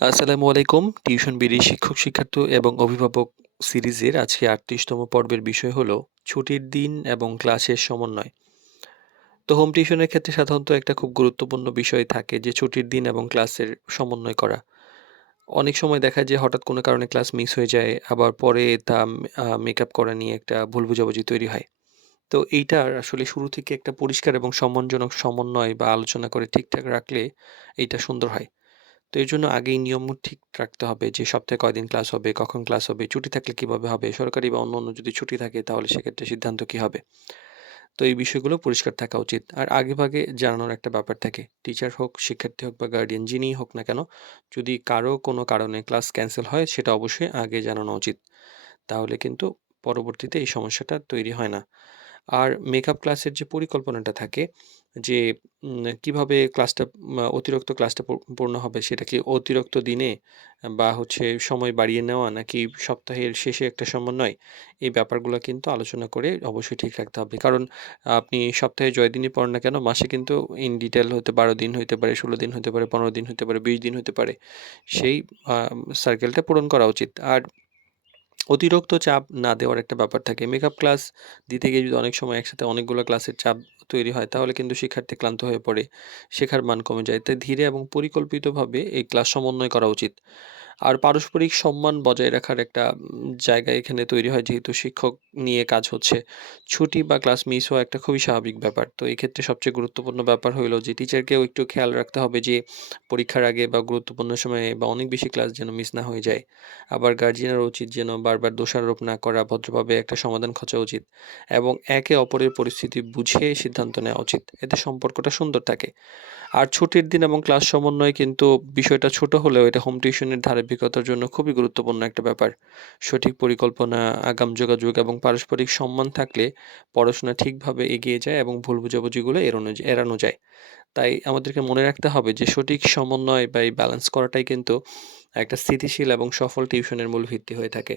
আসসালামু আলাইকুম। Tuition BD শিক্ষক, শিক্ষার্থী এবং অভিভাবক সিরিজের আজকে ৩৮তম পর্বের বিষয় হলো ছুটির দিন এবং ক্লাসের সমন্বয়। তো হোম টিউশনের ক্ষেত্রে সাধারণত একটা খুব গুরুত্বপূর্ণ বিষয় থাকে যে ছুটির দিন এবং ক্লাসের সমন্বয় করা। অনেক সময় দেখা যায় হঠাৎ কোনো কারণে ক্লাস মিস হয়ে যায়, আবার পরে তা মেকআপ করা নিয়ে একটা ভুল বোঝাবুঝি তৈরি হয়। তো এইটার আসলে শুরু থেকে একটা পরিষ্কার এবং সম্মানজনক সমন্বয় বা আলোচনা করে ঠিকঠাক রাখলে এইটা সুন্দর হয়। তো এর জন্য আগেই নিয়ম ঠিক রাখতে হবে যে সপ্তাহে কয়দিন ক্লাস হবে, কখন ক্লাস হবে, ছুটি থাকলে কিভাবে হবে, সরকারি বা অন্যান্য যদি ছুটি থাকে তাহলে সেক্ষেত্রে সিদ্ধান্ত কি হবে। তো এই বিষয়গুলো পরিষ্কার থাকা উচিত। আর আগেভাগে জানানোর একটা ব্যাপার থাকে। টিচার হোক, শিক্ষার্থী হোক বা গার্ডিয়ান যিনিই হোক না কেন, যদি কারো কোনো কারণে ক্লাস ক্যানসেল হয় সেটা অবশ্যই আগে জানানো উচিত। তাহলে কিন্তু পরবর্তীতে এই সমস্যাটা তৈরি হয় না। আর মেকআপ ক্লাসের যে পরিকল্পনাটা থাকে যে কিভাবে ক্লাসটা অতিরিক্ত ক্লাসটা পূর্ণ হবে সেটা কি অতিরিক্ত দিনে বা হচ্ছে সময় বাড়িয়ে নেওয়া নাকি সপ্তাহের শেষে একটা সমন্বয়? এই ব্যাপারগুলা কিন্তু আলোচনা করে অবশ্যই ঠিক রাখতে হবে। কারণ আপনি সপ্তাহে জয় দিনই পড়ান না কেন, মাসে কিন্তু ইন ডিটেইল হয়তো ১২ দিন হইতে পারে, ১৬ দিন হতে পারে, ১৫ দিন হতে পারে, ২০ দিন হতে পারে। সেই আ সার্কেলটা পূরণ করা উচিত। আর অতিরিক্ত চাপ না দেওয়ার একটা ব্যাপার থাকে। মেকআপ ক্লাস দিতে গিয়ে যদি অনেক সময় একসাথে অনেকগুলো ক্লাসের চাপ তৈরি হয়, তাহলে কিন্তু শিক্ষার্থী ক্লান্ত হয়ে পড়ে। শেখার মান কমে যায়। তাই ধীরে এবং পরিকল্পিতভাবে এই ক্লাস সমন্বয় করা উচিত। আর পারস্পরিক সম্মান বজায় রাখার একটা জায়গা এখানে তৈরি হয় যেহেতু শিক্ষক নিয়ে কাজ হচ্ছে। ছুটি বা ক্লাস মিস হওয়া একটা খুবই স্বাভাবিক ব্যাপার। তো এই ক্ষেত্রে সবচেয়ে গুরুত্বপূর্ণ ব্যাপার হইলো যে টিচারকেও একটু খেয়াল রাখতে হবে যে পরীক্ষার আগে বা গুরুত্বপূর্ণ সময়ে বা অনেক বেশি ক্লাস যেন মিস না হয়ে যায়। আবার গার্ডিয়ানের উচিত যেন বারবার দোষারোপ না করা, ভদ্রভাবে একটা সমাধান খোঁজা উচিত এবং একে অপরের পরিস্থিতি বুঝে সিদ্ধান্ত নেওয়া উচিত। এতে সম্পর্কটা সুন্দর থাকে। আর ছুটির দিন এবং ক্লাস সমন্বয় কিন্তু বিষয়টা ছোট হলেও এটা হোম টিউশনের ধারাবাহিকতার জন্য খুবই গুরুত্বপূর্ণ একটা ব্যাপার। সঠিক পরিকল্পনা, আগাম যোগাযোগ এবং পারস্পরিক সম্মান থাকলে পড়াশোনা ঠিকভাবে এগিয়ে যায় এবং ভুল বোঝাবুঝিগুলো এড়ানো যায়। তাই আমাদেরকে মনে রাখতে হবে যে সঠিক সমন্বয় বা এই ব্যালেন্স করাটাই কিন্তু একটা স্থিতিশীল এবং সফল টিউশনের মূল ভিত্তি হয়ে থাকে।